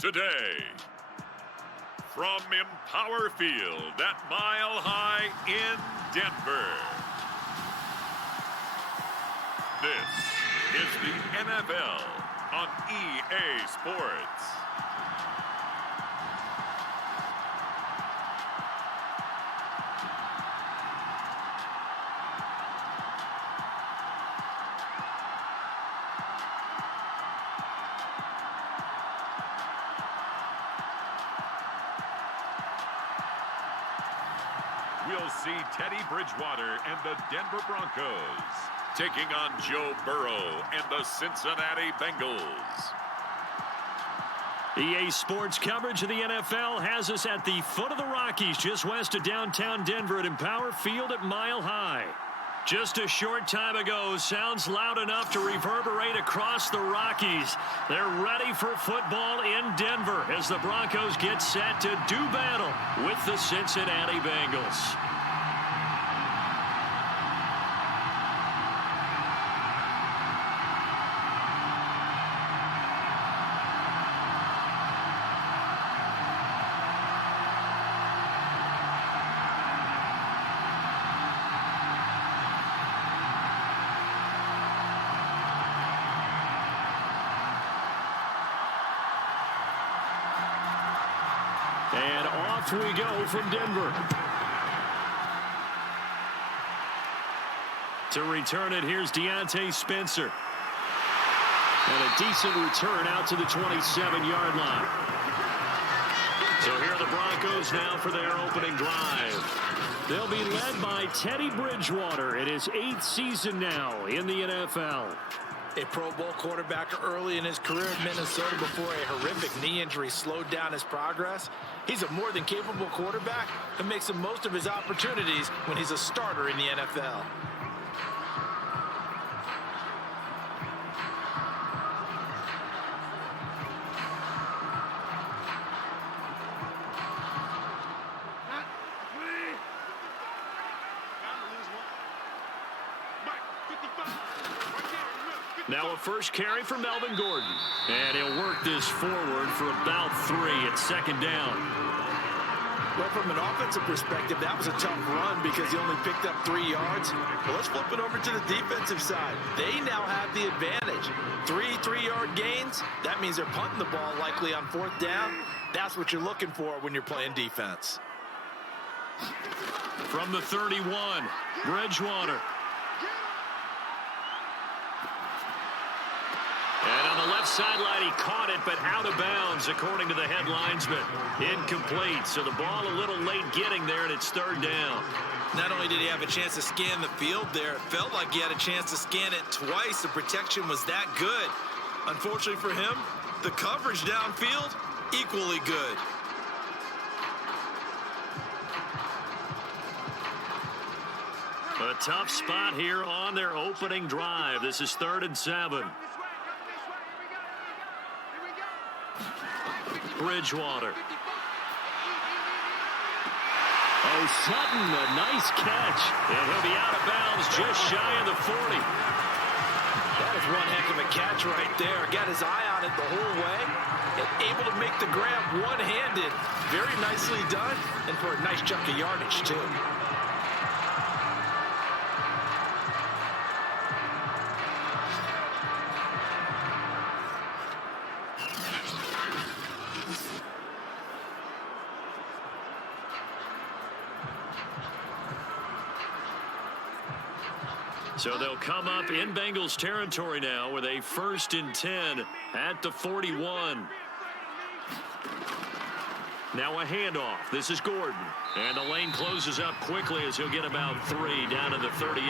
today. From Empower Field at Mile High in Denver. This is the NFL on EA Sports. We'll see Teddy Bridgewater and the Denver Broncos taking on Joe Burrow and the Cincinnati Bengals. EA Sports coverage of the NFL has us at the foot of the Rockies, just west of downtown Denver at Empower Field at Mile High. Just a short time ago, sounds loud enough to reverberate across the Rockies. They're ready for football in Denver as the Broncos get set to do battle with the Cincinnati Bengals. And off we go from Denver. To return it, here's Deontay Spencer. And a decent return out to the 27-yard line. So here are the Broncos now for their opening drive. They'll be led by Teddy Bridgewater in his 8th season now in the NFL. A Pro Bowl quarterback early in his career in Minnesota before a horrific knee injury slowed down his progress. He's a more than capable quarterback and makes the most of his opportunities when he's a starter in the NFL. Now a first carry for Melvin Gordon. And he'll work this forward for about 3 at second down. Well, from an offensive perspective, that was a tough run because he only picked up 3 yards. Well, let's flip it over to the defensive side. They now have the advantage. 3 3-yard gains. That means they're punting the ball likely on 4th down. That's what you're looking for when you're playing defense. From the 31, Bridgewater. And on the left sideline, he caught it, but out of bounds, according to the headlinesman. Incomplete, so the ball a little late getting there, and it's 3rd down. Not only did he have a chance to scan the field there, it felt like he had a chance to scan it twice. The protection was that good. Unfortunately for him, the coverage downfield, equally good. A tough spot here on their opening drive. This is 3rd and 7. Bridgewater. Oh, Sutton, a nice catch. And he'll be out of bounds just shy of the 40. That was one heck of a catch right there. Got his eye on it the whole way. And able to make the grab one-handed. Very nicely done. And for a nice chunk of yardage, too. So they'll come up in Bengals territory now with a 1st and 10 at the 41. Now a handoff. This is Gordon. And the lane closes up quickly as he'll get about 3 down to the 38.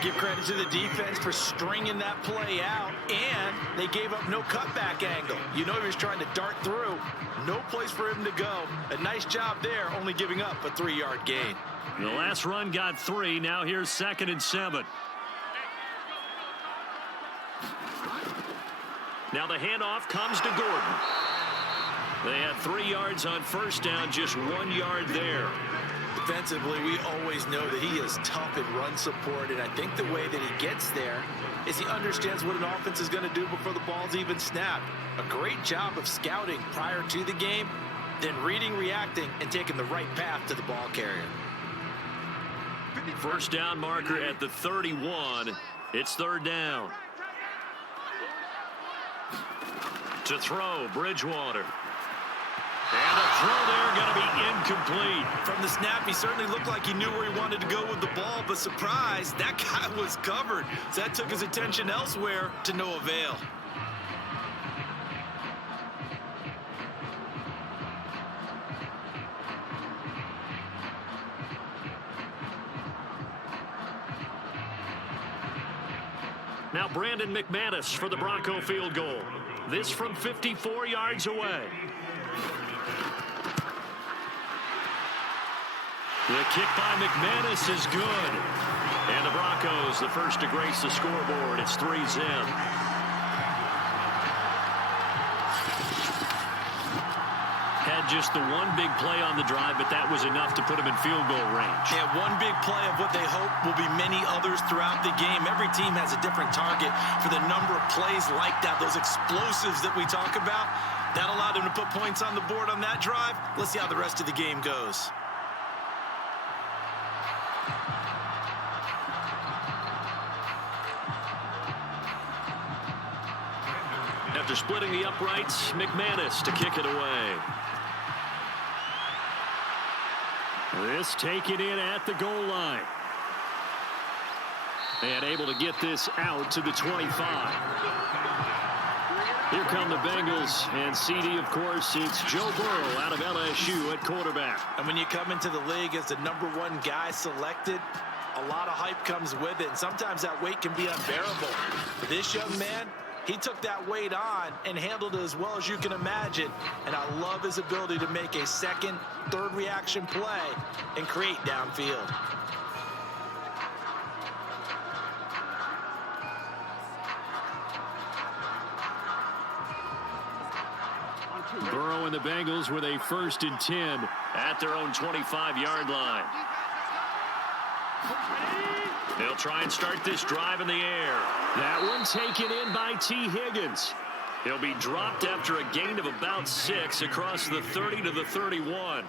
Give credit to the defense for stringing that play out, and they gave up no cutback angle. You know he was trying to dart through. No place for him to go. A nice job there, only giving up a 3-yard gain. The last run got 3. Now here's 2nd and 7. Now the handoff comes to Gordon. They had 3 yards on 1st down, just 1 yard there. defensively, we always know that he is tough in run support, and I think the way that he gets there is he understands what an offense is going to do before the ball's even snapped. A great job of scouting prior to the game, then reading, reacting, and taking the right path to the ball carrier. First down marker at the 31. It's third down. To throw, Bridgewater. And the throw there going to be incomplete. From the snap, he certainly looked like he knew where he wanted to go with the ball, but surprise, that guy was covered. So that took his attention elsewhere to no avail. Now Brandon McManus for the Bronco field goal. This from 54 yards away. The kick by McManus is good. And the Broncos, the first to grace the scoreboard. It's 3-0. Had just the one big play on the drive, but that was enough to put him in field goal range. Yeah, one big play of what they hope will be many others throughout the game. Every team has a different target for the number of plays like that, those explosives that we talk about. That allowed him to put points on the board on that drive. Let's see how the rest of the game goes. After splitting the uprights, McManus to kick it away. This taken in at the goal line. And able to get this out to the 25. Here come the Bengals, and CD, of course, it's Joe Burrow out of LSU at quarterback. And when you come into the league as the #1 guy selected, a lot of hype comes with it, and sometimes that weight can be unbearable. For this young man, he took that weight on and handled it as well as you can imagine. And I love his ability to make a second, third reaction play and create downfield. Burrow and the Bengals with a 1st and 10 at their own 25-yard line. They'll try and start this drive in the air. That one taken in by T. Higgins. He'll be dropped after a gain of about 6 across the 30 to the 31.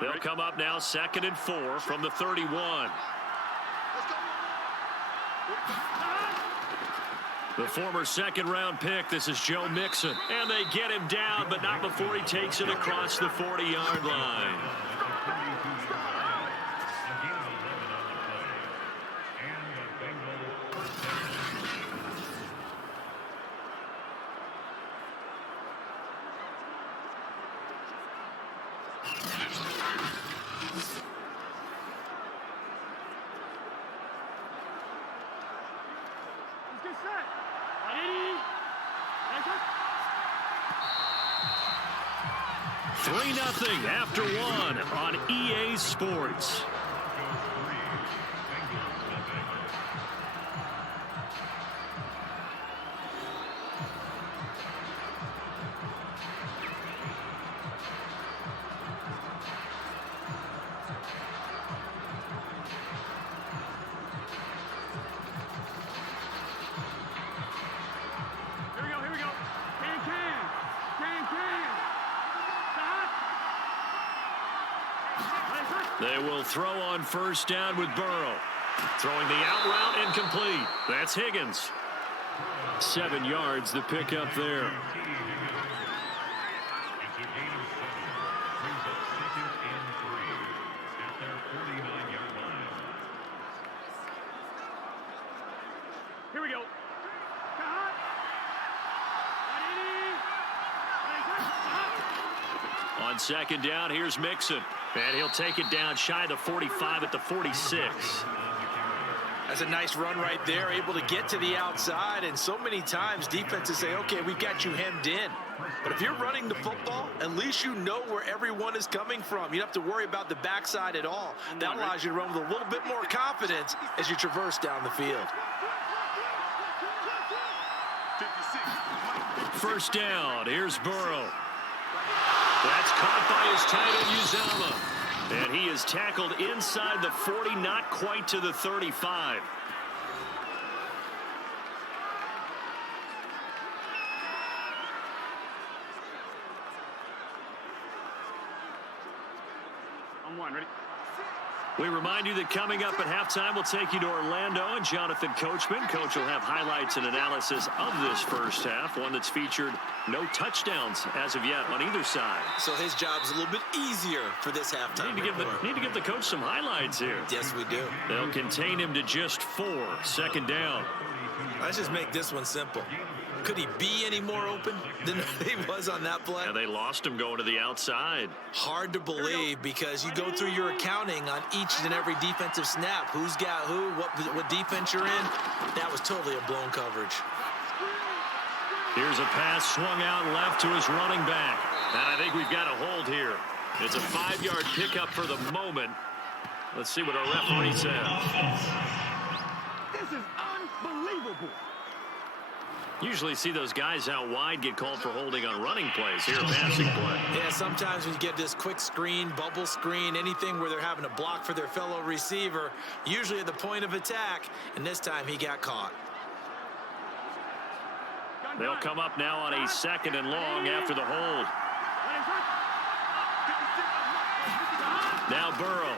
They'll come up now 2nd and 4 from the 31. The former second-round pick, this is Joe Mixon. And they get him down, but not before he takes it across the 40-yard line. Nothing after 1 on EA Sports. They will throw on 1st down with Burrow. Throwing the out route incomplete. That's Higgins. 7 yards the pickup there. Here we go. On 2nd down, here's Mixon. And he'll take it down shy of the 45 at the 46. That's a nice run right there, able to get to the outside. And so many times defenses say, okay, we've got you hemmed in. But if you're running the football, at least you know where everyone is coming from. You don't have to worry about the backside at all. That allows you to run with a little bit more confidence as you traverse down the field. first down. Here's Burrow. That's caught by his tight end, Uzama. And he is tackled inside the 40, not quite to the 35. On one, ready? We remind you that coming up at halftime, we'll take you to Orlando and Jonathan Coachman. Coach will have highlights and analysis of this first half, one that's featured no touchdowns as of yet on either side. So his job's a little bit easier for this halftime. Need to give the coach some highlights here. Yes, we do. They'll contain him to just 4. Second down. Let's just make this one simple. Could he be any more open than he was on that play? And they lost him going to the outside. Hard to believe because you go through your accounting on each and every defensive snap. Who's got who, what defense you're in. That was totally a blown coverage. Here's a pass swung out left to his running back. And I think we've got a hold here. It's a 5-yard pickup for the moment. Let's see what our referee says. This is unbelievable. Usually see those guys out wide get called for holding on running plays. Here, a passing play. Yeah, sometimes when you get this quick screen, bubble screen, anything where they're having to block for their fellow receiver, usually at the point of attack, and this time he got caught. They'll come up now on a 2nd and long after the hold. Now Burrow.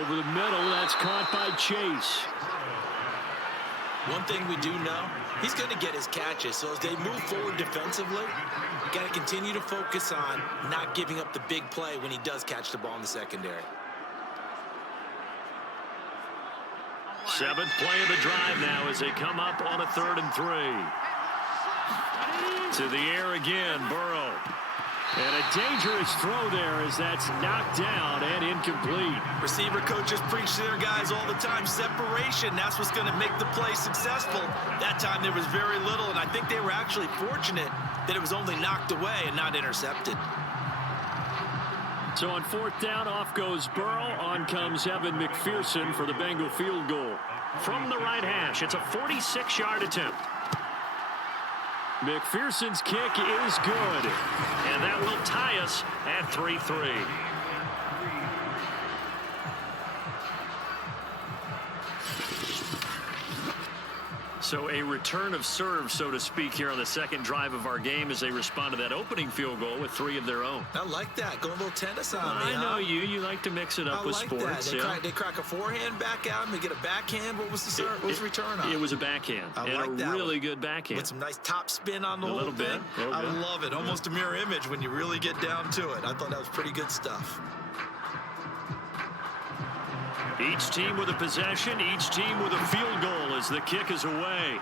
Over the middle, that's caught by Chase. One thing we do know, he's going to get his catches. So as they move forward defensively, got to continue to focus on not giving up the big play when he does catch the ball in the secondary. 7th play of the drive now as they come up on a 3rd and 3. To the air again, Burrow. And a dangerous throw there as that's knocked down and incomplete. Receiver coaches preach to their guys all the time. Separation, that's what's going to make the play successful. That time there was very little, and I think they were actually fortunate that it was only knocked away and not intercepted. So on 4th down, off goes Burrow. On comes Evan McPherson for the Bengal field goal. From the right hash, it's a 46-yard attempt. McPherson's kick is good. And that will tie us at 3-3. So a return of serve, so to speak, here on the 2nd drive of our game as they respond to that opening field goal with 3 of their own. I like that. Go a little tennis on me. I know you like to mix it up with sports. They crack a forehand back out and they get a backhand. What was the serve? What was the return on? It was a backhand. I and like a that really one. good backhand. With some nice top spin on the a whole little thing. bit. I love it. Almost a mirror image when you really get down to it. I thought that was pretty good stuff. Each team with a possession, each team with a field goal as the kick is away.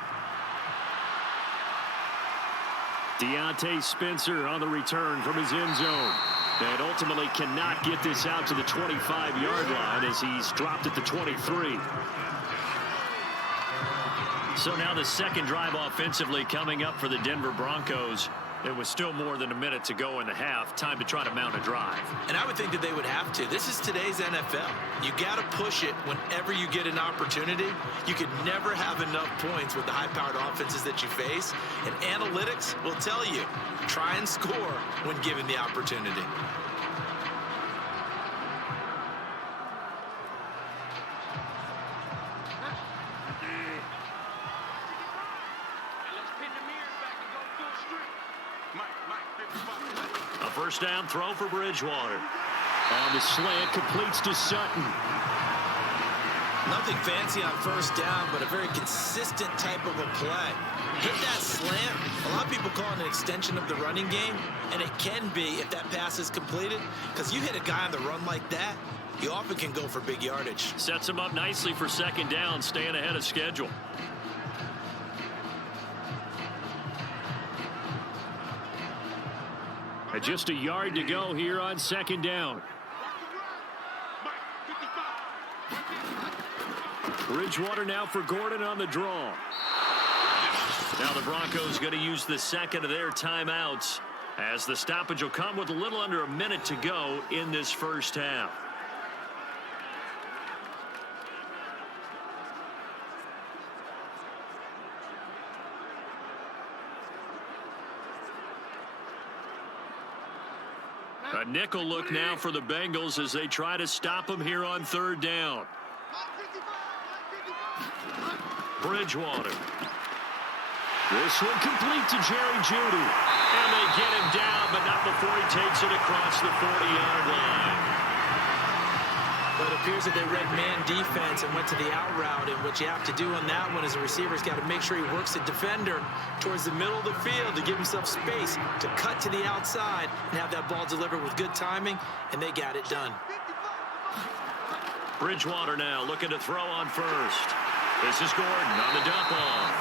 Deontay Spencer on the return from his end zone. And ultimately cannot get this out to the 25-yard line as he's dropped at the 23. So now the 2nd drive offensively coming up for the Denver Broncos. It was still more than a minute to go in the half. Time to try to mount a drive. And I would think that they would have to. This is today's NFL. You got to push it whenever you get an opportunity. You could never have enough points with the high-powered offenses that you face. And analytics will tell you, try and score when given the opportunity. A first down throw for Bridgewater. On the slant, completes to Sutton. Nothing fancy on first down, but a very consistent type of a play. Hit that slant. A lot of people call it an extension of the running game, and it can be if that pass is completed, because you hit a guy on the run like that, you often can go for big yardage. Sets him up nicely for 2nd down, staying ahead of schedule. Just a yard to go here on 2nd down. Bridgewater now for Gordon on the draw. Now the Broncos going to use the 2nd of their timeouts as the stoppage will come with a little under a minute to go in this first half. A nickel look now for the Bengals as they try to stop him here on third down. Bridgewater. This one complete to Jerry Jeudy. And they get him down, but not before he takes it across the 40-yard line. But it appears that they read man defense and went to the out route. And what you have to do on that one is a receiver's got to make sure he works the defender towards the middle of the field to give himself space to cut to the outside and have that ball delivered with good timing, and they got it done. Bridgewater now looking to throw on first. This is Gordon on the dump off.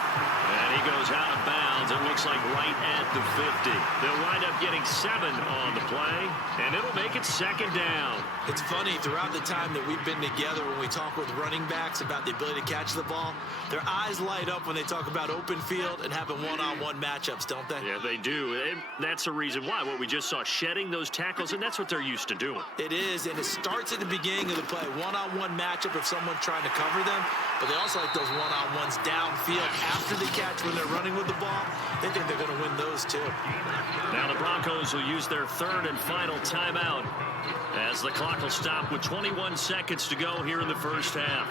And he goes out of bounds. It looks like right at the 50. They'll wind up getting 7 on the play, and it'll make it second down. It's funny, throughout the time that we've been together, when we talk with running backs about the ability to catch the ball, their eyes light up when they talk about open field and having one-on-one matchups, don't they? Yeah, they do. And that's the reason why. What we just saw, shedding those tackles, and that's what they're used to doing. It is, and it starts at the beginning of the play. One-on-one matchup if someone's trying to cover them, but they also like those one-on-ones downfield after the catch when they're running with the ball. They think they're going to win those too. Now the Broncos will use their third and final timeout as the clock will stop with 21 seconds to go here in the first half.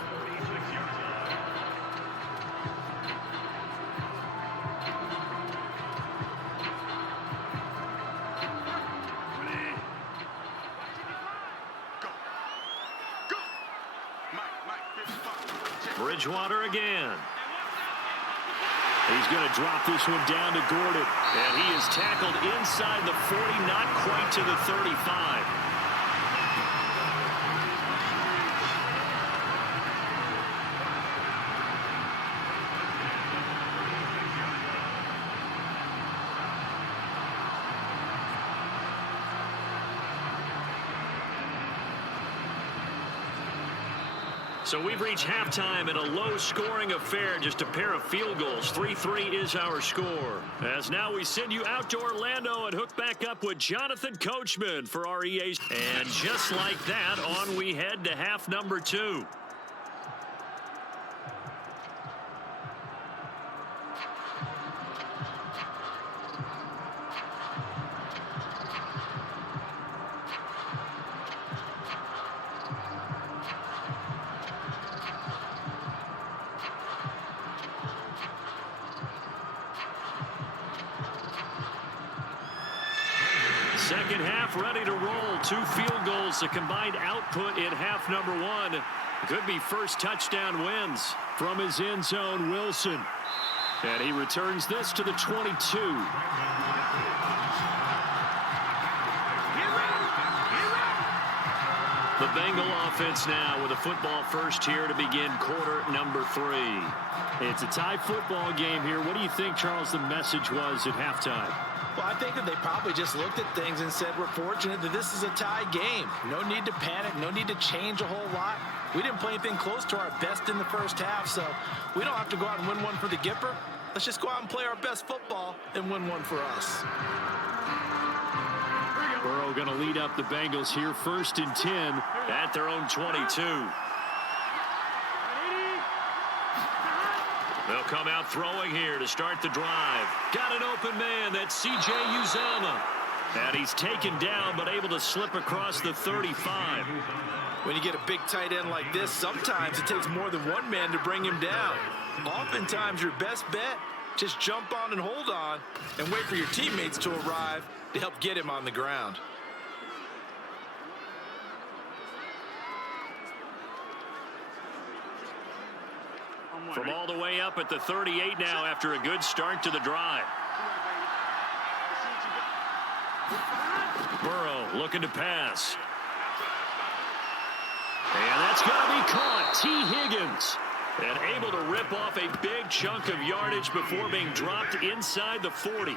Bridgewater again. He's going to drop this one down to Gordon. And he is tackled inside the 40, not quite to the 35. So we've reached halftime in a low-scoring affair, just a pair of field goals. 3-3 is our score. As now we send you out to Orlando and hook back up with Jonathan Coachman for our EA. And just like that, on we head to half number 2. Second half ready to roll. 2 field goals, the combined output in half number 1. Could be first touchdown wins from his end zone, Wilson. And he returns this to the 22. The Bengal offense now with a football first here to begin quarter number 3. It's a tie football game here. What do you think, Charles, the message was at halftime? Well, I think that they probably just looked at things and said, we're fortunate that this is a tie game. No need to panic, no need to change a whole lot. We didn't play anything close to our best in the first half, so we don't have to go out and win one for the Gipper. Let's just go out and play our best football and win one for us. Burrow going to lead up the Bengals here, 1st and 10 at their own 22. They'll come out throwing here to start the drive. Got an open man. That's C.J. Uzomah. And he's taken down, but able to slip across the 35. When you get a big tight end like this, sometimes it takes more than one man to bring him down. Oftentimes, your best bet, just jump on and hold on and wait for your teammates to arrive to help get him on the ground. From all the way up at the 38 now after a good start to the drive. Burrow looking to pass. And that's going to be caught. T. Higgins. And able to rip off a big chunk of yardage before being dropped inside the 40.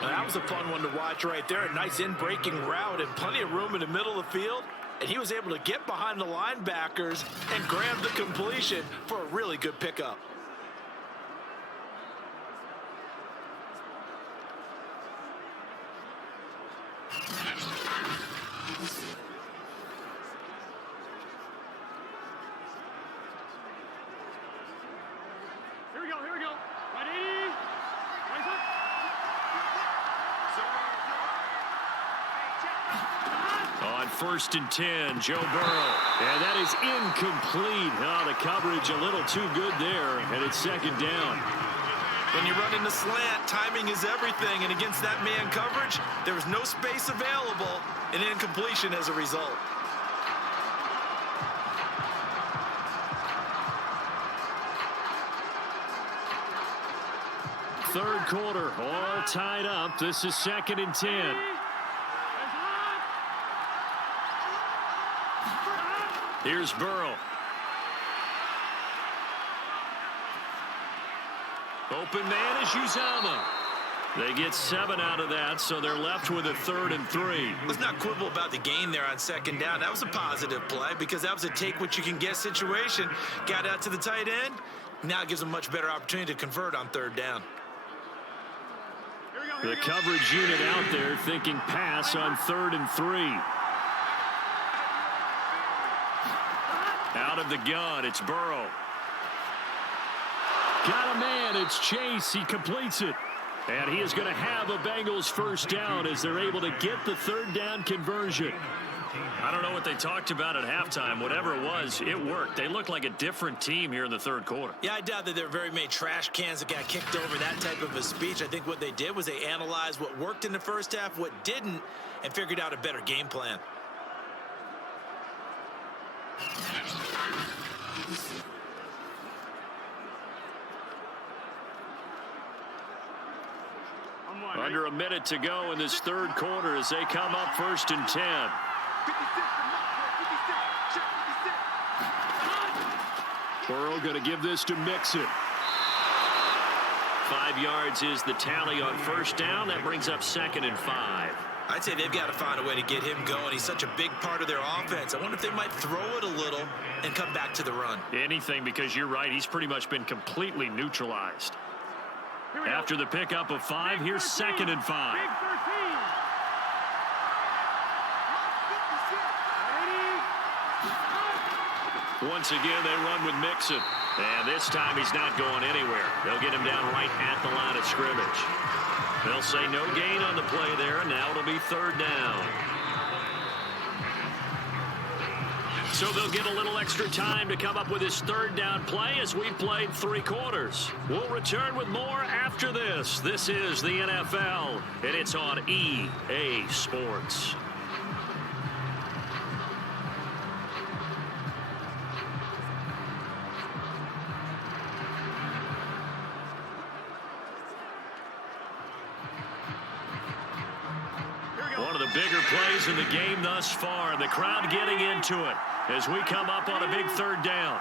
Well, that was a fun one to watch right there. A nice in-breaking route and plenty of room in the middle of the field. And he was able to get behind the linebackers and grab the completion for a really good pickup. Here we go. Ready? Rise up. 1st and 10. Joe Burrow. And that is incomplete. Oh, the coverage a little too good there. And it's 2nd down. When you run in the slant, timing is everything. And against that man coverage, there was no space available. An incompletion as a result. Third quarter, all tied up. This is 2nd and 10. Here's Burrow. Open man is Uzama. They get 7 out of that, so they're left with a 3rd and 3. Let's not quibble about the gain there on 2nd down. That was a positive play because that was a take-what-you-can-get situation. Got out to the tight end. Now it gives them a much better opportunity to convert on 3rd down. The coverage unit out there thinking pass on 3rd and 3. Out of the gun, it's Burrow. Got a man, it's Chase. He completes it. And he is going to have a Bengals 1st down as they're able to get the 3rd down conversion. I don't know what they talked about at halftime. Whatever it was, it worked. They look like a different team here in the 3rd quarter. Yeah, I doubt that there were very many trash cans that got kicked over, that type of a speech. I think what they did was they analyzed what worked in the 1st half, what didn't, and figured out a better game plan. Under a minute to go in this 3rd quarter as they come up 1st and 10. Burrow going to give this to Mixon. 5 yards is the tally on 1st down. That brings up 2nd and 5. I'd say they've got to find a way to get him going. He's such a big part of their offense. I wonder if they might throw it a little and come back to the run. Anything, because you're right. He's pretty much been completely neutralized. After the pickup of 5, here's 2nd and 5. Once again, they run with Mixon. And this time he's not going anywhere. They'll get him down right at the line of scrimmage. They'll say no gain on the play there, and now it'll be 3rd down. So they'll get a little extra time to come up with his 3rd down play as we played 3 quarters. We'll return with more after this. This is the NFL, and it's on EA Sports. One of the bigger plays in the game thus far, and the crowd getting into it as we come up on a big 3rd down.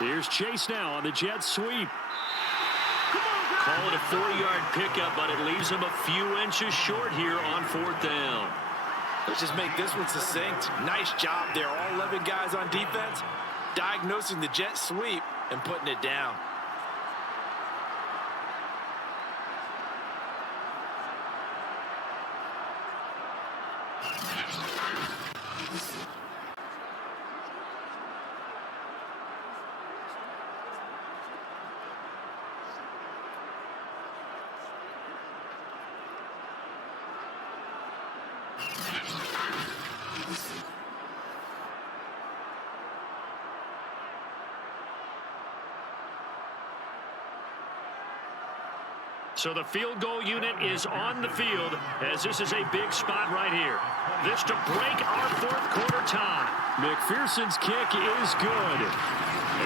Here's Chase now on the jet sweep. Call it a 4-yard pickup, but it leaves him a few inches short here on 4th down. Let's just make this one succinct. Nice job there. All 11 guys on defense diagnosing the jet sweep and putting it down. So the field goal unit is on the field as this is a big spot right here. This to break our 4th quarter tie. McPherson's kick is good.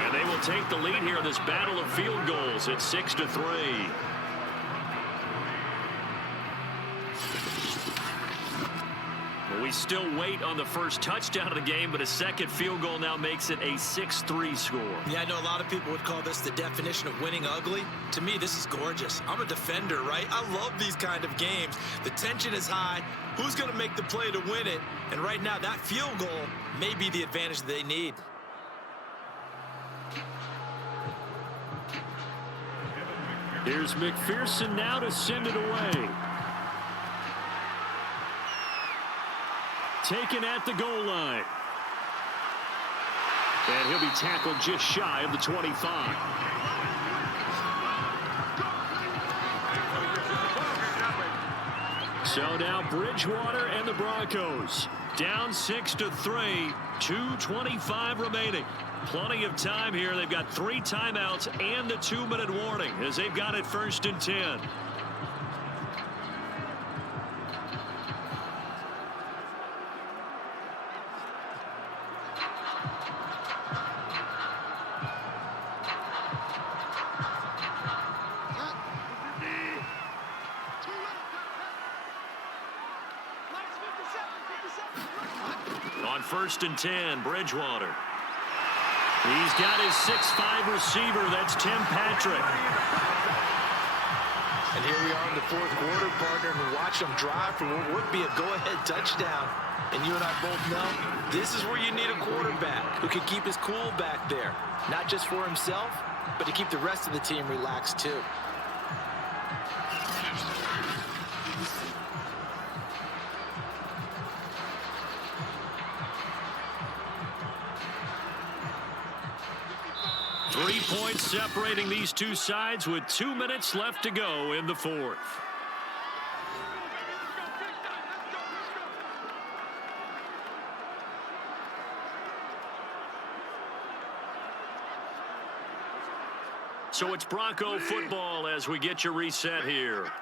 And they will take the lead here in this battle of field goals at 6-3. We still wait on the first touchdown of the game, but a 2nd field goal now makes it a 6-3 score. Yeah, I know a lot of people would call this the definition of winning ugly. To me, this is gorgeous. I'm a defender, right? I love these kind of games. The tension is high. Who's going to make the play to win it? And right now, that field goal may be the advantage that they need. Here's McPherson now to send it away. Taken at the goal line. And he'll be tackled just shy of the 25. So now Bridgewater and the Broncos down 6-3, 2:25 remaining. Plenty of time here. They've got 3 timeouts and the 2-minute warning as they've got it 1st and 10. On 1st and 10, Bridgewater. He's got his 6'5" receiver. That's Tim Patrick. And here we are in the 4th quarter, partner, and watch them drive for what would be a go-ahead touchdown. And you and I both know this is where you need a quarterback who can keep his cool back there. Not just for himself, but to keep the rest of the team relaxed too. Three points separating these two sides with 2 minutes left to go in the 4th. So it's Bronco football as we get your reset here.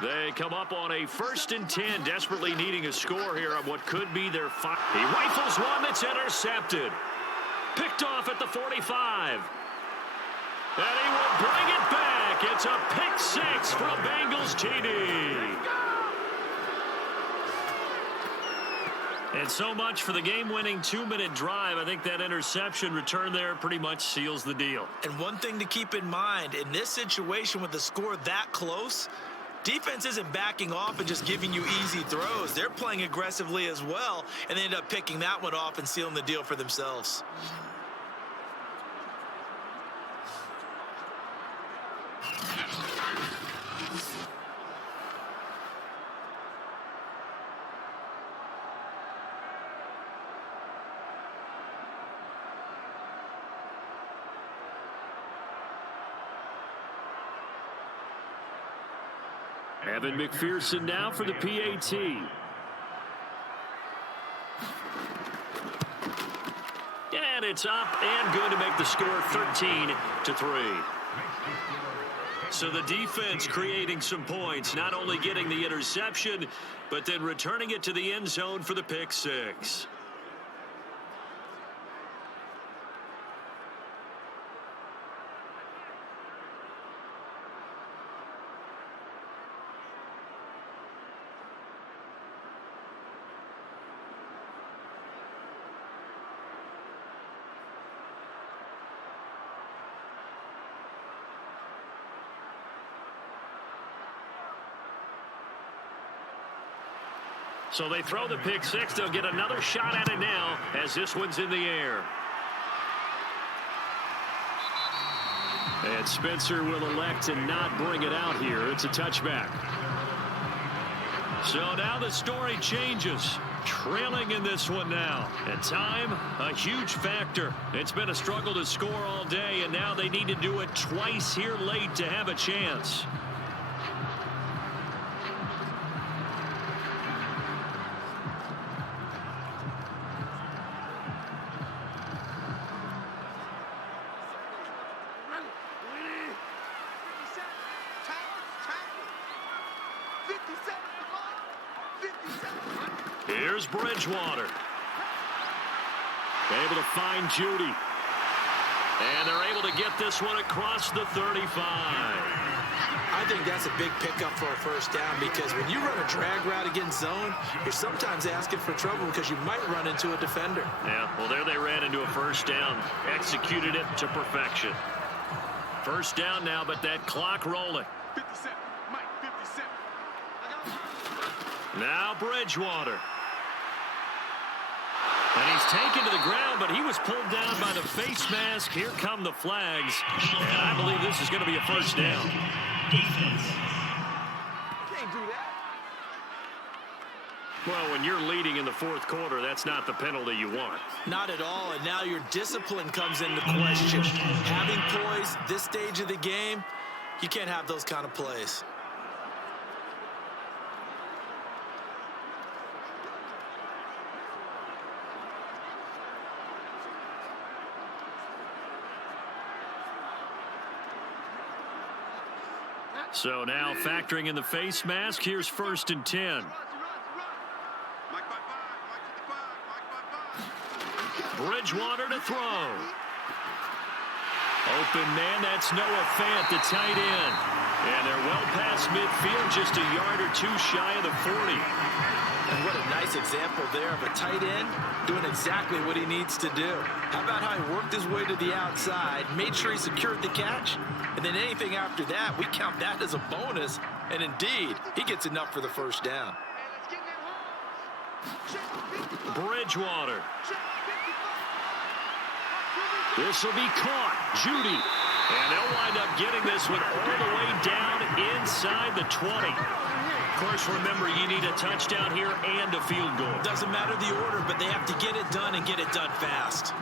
They come up on a 1st and 10, desperately needing a score here on what could be their final. He rifles one that's intercepted. Picked off at the 45. And he will bring it back. It's a pick 6 from Bengals TD. And so much for the game-winning 2-minute drive. I think that interception return there pretty much seals the deal. And one thing to keep in mind, in this situation with the score that close, defense isn't backing off and just giving you easy throws. They're playing aggressively as well, and they end up picking that one off and sealing the deal for themselves. Evan McPherson now for the PAT. And it's up and good to make the score 13-3. So the defense creating some points, not only getting the interception, but then returning it to the end zone for the pick 6. So they throw the pick 6. They'll get another shot at it now as this one's in the air. And Spencer will elect to not bring it out here. It's a touchback. So now the story changes. Trailing in this one now. And time, a huge factor. It's been a struggle to score all day, and now they need to do it twice here late to have a chance. Here's Bridgewater. Able to find Judy. And they're able to get this one across the 35. I think that's a big pickup for a first down because when you run a drag route against zone, you're sometimes asking for trouble because you might run into a defender. Yeah, well, there they ran into a first down. Executed it to perfection. First down now, but that clock rolling. 57, Mike, 57. Now Bridgewater. And he's taken to the ground, but he was pulled down by the face mask. Here come the flags. And I believe this is going to be a first down. Can't do that. Well, when you're leading in the 4th quarter, that's not the penalty you want. Not at all, and now your discipline comes into question. Having poise this stage of the game, you can't have those kind of plays. So now factoring in the face mask, here's 1st and 10. Bridgewater to throw. Open man, that's Noah Fant, the tight end. And they're well past midfield, just a yard or two shy of the 40. And what a nice example there of a tight end doing exactly what he needs to do. How about how he worked his way to the outside, made sure he secured the catch, and then anything after that, we count that as a bonus. And indeed, he gets enough for the first down. Bridgewater. This will be caught. Judy. And they'll wind up getting this one all the way down inside the 20. Of course, remember, you need a touchdown here and a field goal. Doesn't matter the order, but they have to get it done and get it done fast.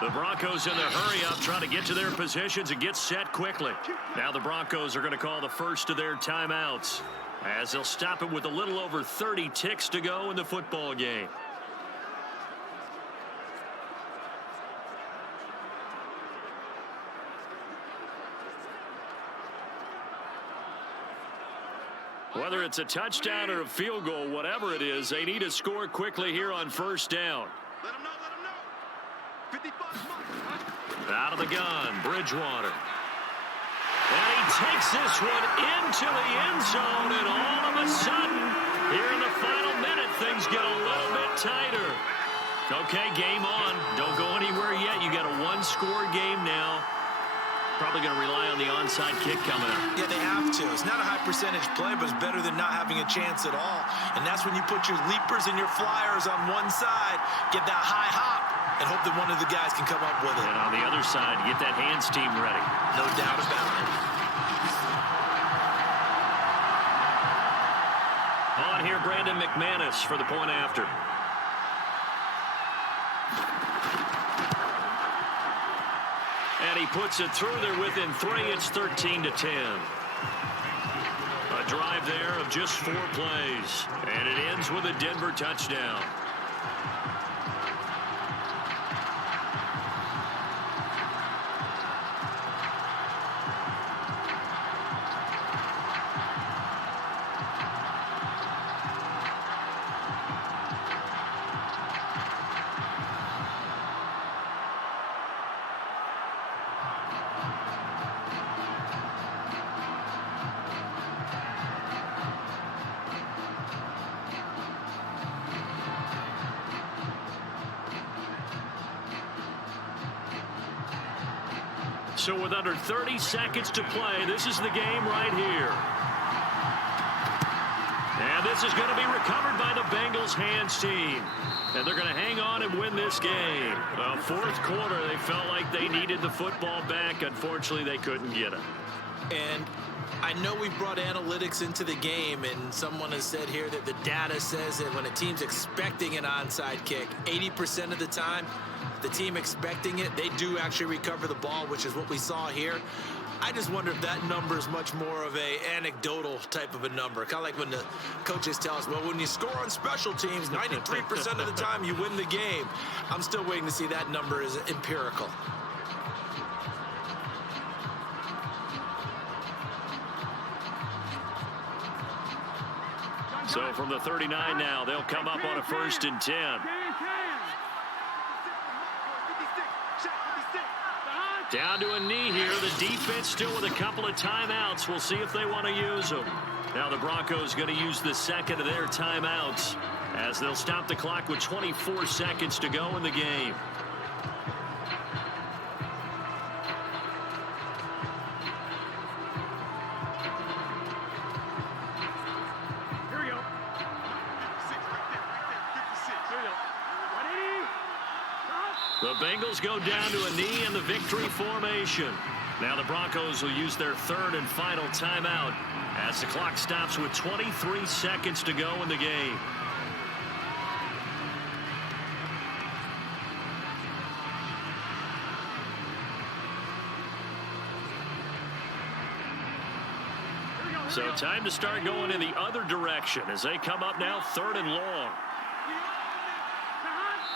The Broncos in their hurry-up trying to get to their positions and get set quickly. Now the Broncos are going to call the first of their timeouts, as they'll stop it with a little over 30 ticks to go in the football game. Whether it's a touchdown or a field goal, whatever it is, they need to score quickly here on 1st down. Let him know. 55. Out of the gun, Bridgewater. And he takes this one into the end zone, and all of a sudden, here in the final minute, things get a little bit tighter. Okay, game on. Don't go anywhere yet. You got a one-score game now. Probably going to rely on the onside kick coming up. Yeah, they have to. It's not a high percentage play, but it's better than not having a chance at all. And that's when you put your leapers and your flyers on one side, get that high hop, and hope that one of the guys can come up with it. And on the other side, get that hands team ready. No doubt about it. On here, Brandon McManus for the point after. And he puts it through there within 3. It's 13-10. A drive there of just 4 plays. And it ends with a Denver touchdown. So with under 30 seconds to play, this is the game right here. And this is going to be recovered by the Bengals hands team. And they're going to hang on and win this game. Well, 4th quarter, they felt like they needed the football back. Unfortunately, they couldn't get it. And I know we brought analytics into the game, and someone has said here that the data says that when a team's expecting an onside kick, 80% of the time, the team expecting it, they do actually recover the ball, which is what we saw here. I just wonder if that number is much more of a anecdotal type of a number. Kind of like when the coaches tell us, well, when you score on special teams, 93% of the time you win the game. I'm still waiting to see that number is empirical. So from the 39 now, they'll come up on a 1st and 10. Down to a knee here. The defense still with a couple of timeouts. We'll see if they want to use them. Now the Broncos going to use the second of their timeouts as they'll stop the clock with 24 seconds to go in the game. Here we go. 56, right there. 56. Here we go. The Bengals go down to a knee in the victory formation. Now the Broncos will use their 3rd and final timeout as the clock stops with 23 seconds to go in the game. So time to start going in the other direction as they come up now 3rd and long.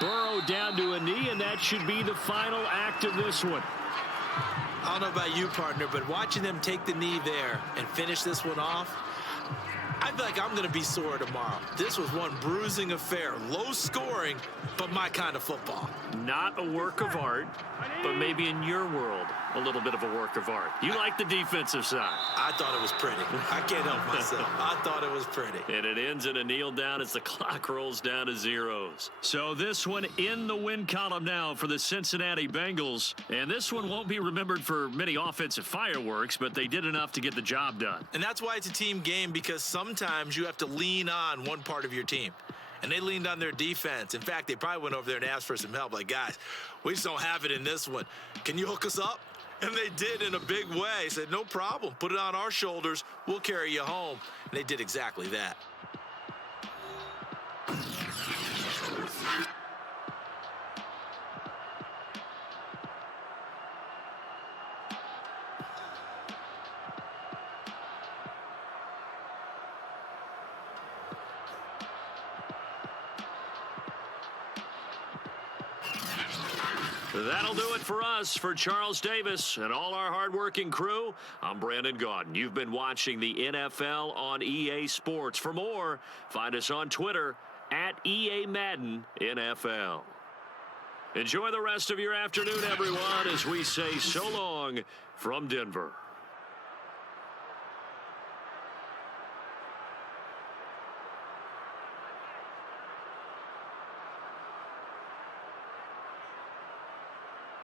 Burrow down to a knee, and that should be the final act of this one. I don't know about you, partner, but watching them take the knee there and finish this one off, I feel like I'm going to be sore tomorrow. This was one bruising affair. Low scoring, but my kind of football. Not a work of art, but maybe in your world, a little bit of a work of art. You like the defensive side. I thought it was pretty. I can't help myself. I thought it was pretty. And it ends in a kneel down as the clock rolls down to zeros. So this one in the win column now for the Cincinnati Bengals. And this one won't be remembered for many offensive fireworks, but they did enough to get the job done. And that's why it's a team game, because sometimes you have to lean on one part of your team. And they leaned on their defense. In fact, they probably went over there and asked for some help. Like, guys, we just don't have it in this one. Can you hook us up? And they did in a big way. Said, no problem. Put it on our shoulders. We'll carry you home. And they did exactly that. That'll do it for us. For Charles Davis and all our hardworking crew, I'm Brandon Gaudin. You've been watching the NFL on EA Sports. For more, find us on Twitter at EA Madden NFL. Enjoy the rest of your afternoon, everyone, as we say so long from Denver.